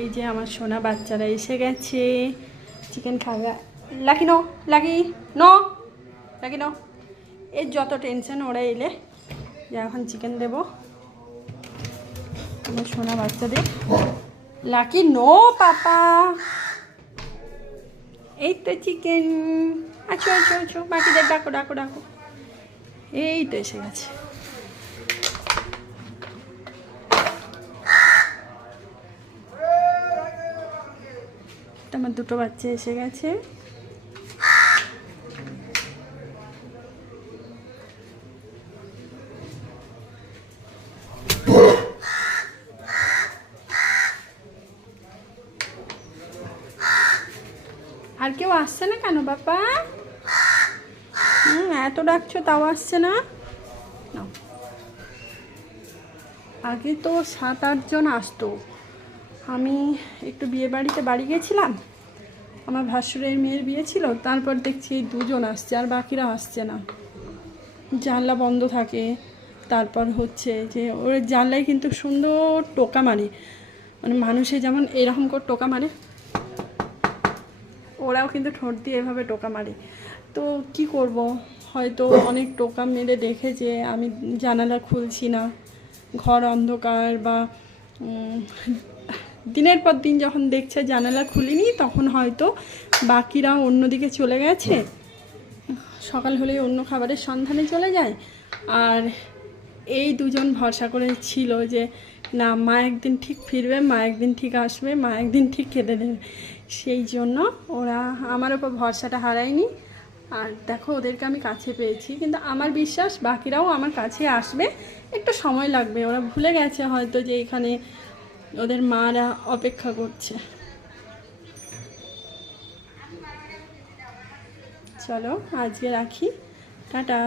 এই যে আমার সোনা বাচ্চারা এসে গেছে, চিকেন খাবে। Lucky no, lucky no, lucky no. এর যত টেনশন ওরা এলে যে এখন চিকেন দেবো আমার সোনা বাচ্চাদের। লাকি নো পাপা, এই তো চিকেন। আচ্ছা আচ্ছা আচ্ছা, বাকিদের ডাকো ডাকো ডাকো। এই তো এসে গেছে। আমার দুটো বাচ্চা এসে গেছে। আর কেউ আসছে না কেন বাবা? এত ডাকছো তাও আসছে না। আগে তো 7-8 জন আসতো। আমি একটু বিয়ে বাড়িতে বাড়ি গেছিলাম, আমার ভাসুরের মেয়ের বিয়ে ছিল, তারপর দেখছি 2 জন আসছে আর বাকিরা আসছে না। জানলা বন্ধ থাকে, তারপর হচ্ছে যে ওর জানলায় কিন্তু সুন্দর টোকা মারে, মানে মানুষে যেমন এরকম করে টোকা মারে, ওরাও কিন্তু ঠোঁট দিয়ে এভাবে টোকা মারে। তো কি করব, হয়তো অনেক টোকা মেরে দেখে যে আমি জানালা খুলছি না, ঘর অন্ধকার, বা দিনের পর দিন যখন দেখছে জানালা খুলিনি, তখন হয়তো বাকিরা অন্যদিকে চলে গেছে, সকাল হলেই অন্য খাবারের সন্ধানে চলে যায়। আর এই 2 জন ভরসা করে ছিল যে না, মা একদিন ঠিক ফিরবে, মা একদিন ঠিক আসবে, মা একদিন ঠিক খেতে দেবে, সেই জন্য ওরা আমার ওপর ভরসাটা হারায়নি। আর দেখো ওদেরকে আমি কাছে পেয়েছি, কিন্তু আমার বিশ্বাস বাকিরাও আমার কাছে আসবে, একটু সময় লাগবে। ওরা ভুলে গেছে হয়তো যে এখানে ওদের মারা অপেক্ষা করছে। চলো আজকে রাখি, টাটা।